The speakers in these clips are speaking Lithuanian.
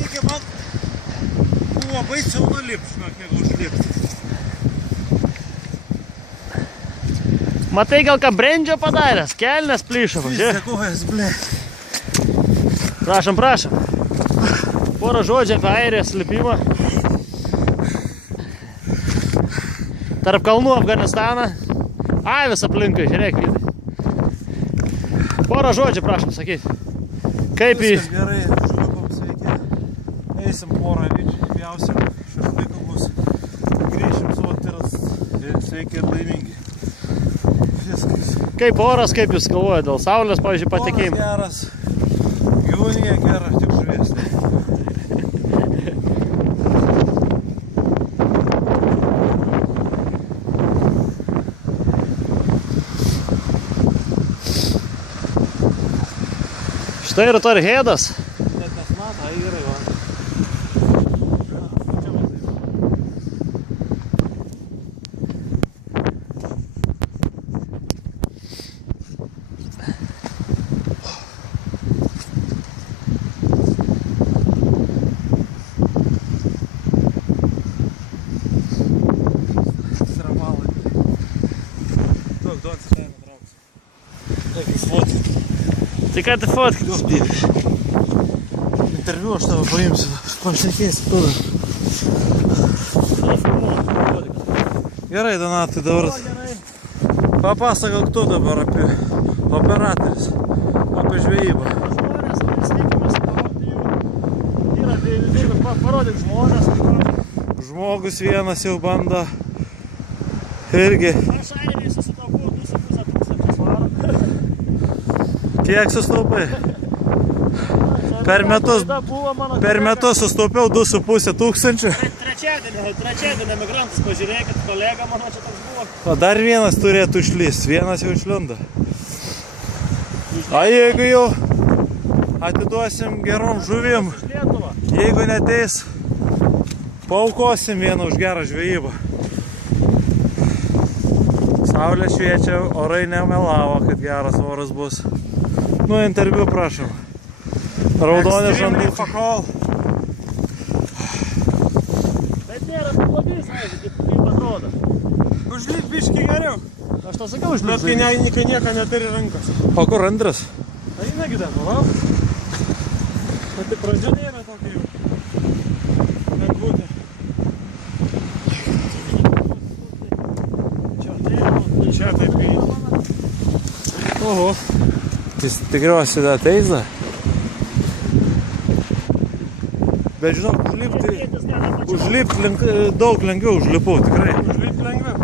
sykį man buvo baisiau nulipt, negu užlipt. Matai, gal ką brendžio padaręs, kelnes plyšo, Visi kojas, ble. Prašom, prašom. Porą žodžių apie Airijos lipimą. Tarp kalnų Afganistaną. Avis aplinkai, žiūrėk, Vydai. Porą žodžių, prašom, sakyti. Kaip į... Viskas gerai, žuliukom sveiki. Eisim porą vyčių, pjausim, šašlykų bus. Grįšim sotiras ir sveiki ir laimingi. Viskas. Kaip oras, kaip jūs galvojate, dėl saulės, pavyzdžiui, patekėjimo? Oras geras, gyvūnija gera, tik žuvies. Štai yra Torhedas. Net nesmata, gerai, va. Tai ką tu fotkinis, Bibi? Interviu aš tavo paimsiu, pašnekėsiu tu. Gerai, Donatai, dabar papasakok tu dabar apie operatorius, apie žvejybą. Žmonės, kuris tikimės parodyti jų. Yra parodyti žmonės. Žmogus vienas jau bando irgi. Aš Airijai susitaupau 2,5 tūkstančių svarų. Kiek sustaupai? Per metus sustaupiau 2,5 tūkstančių. Trečiadienį emigrantus pažiūrėkit, kolega mano čia toks buvo. O dar vienas turėtų išlyst, vienas jau išlindo. O jeigu jau atiduosim gerom žuvim, jeigu neteis, paaukosim vieną už gerą žvejybą. Saulė šviečia, orai nemelavo, kad geras oras bus. Nu, interviu prašom. Raudonė žandukai. Bet nėra blogai, kaip atrodo. Užlip biškį geriau. Aš to sakiau, užlip. Bet kai nieko neturi rankos. O kur Andras? Eina gidam, va. Pati pradžia nėra tokia jau. Lengvutė. Čia taip į. Oho. Jis tikriausiai da teiza. Bet žinok, užlipti daug lengviau užlipau, tikrai. Užlipti lengviau.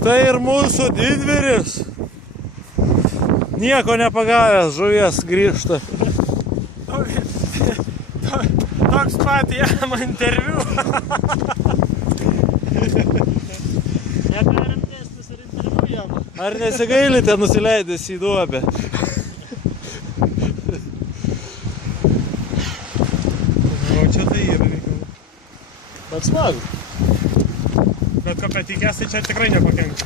Štai ir mūsų didvyris. Nieko nepagavęs, žuvies grįžta. Toks pat jam interviu. Neperimtesnis ir interviu jam. Ar nesigailite nusileidęs į duobę? O čia tai yra reikalų. Bet smagu. Bet ko patikės, tai čia tikrai nepakenks.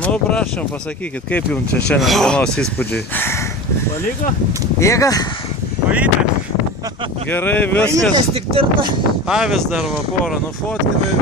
Nu, prašom, pasakykit, kaip jums čia šiandien dienos įspūdžiai? Palygo? Jėga? Kojytė. Gerai, viskas. Tik tirta. Avis dar va porą nufotkinai.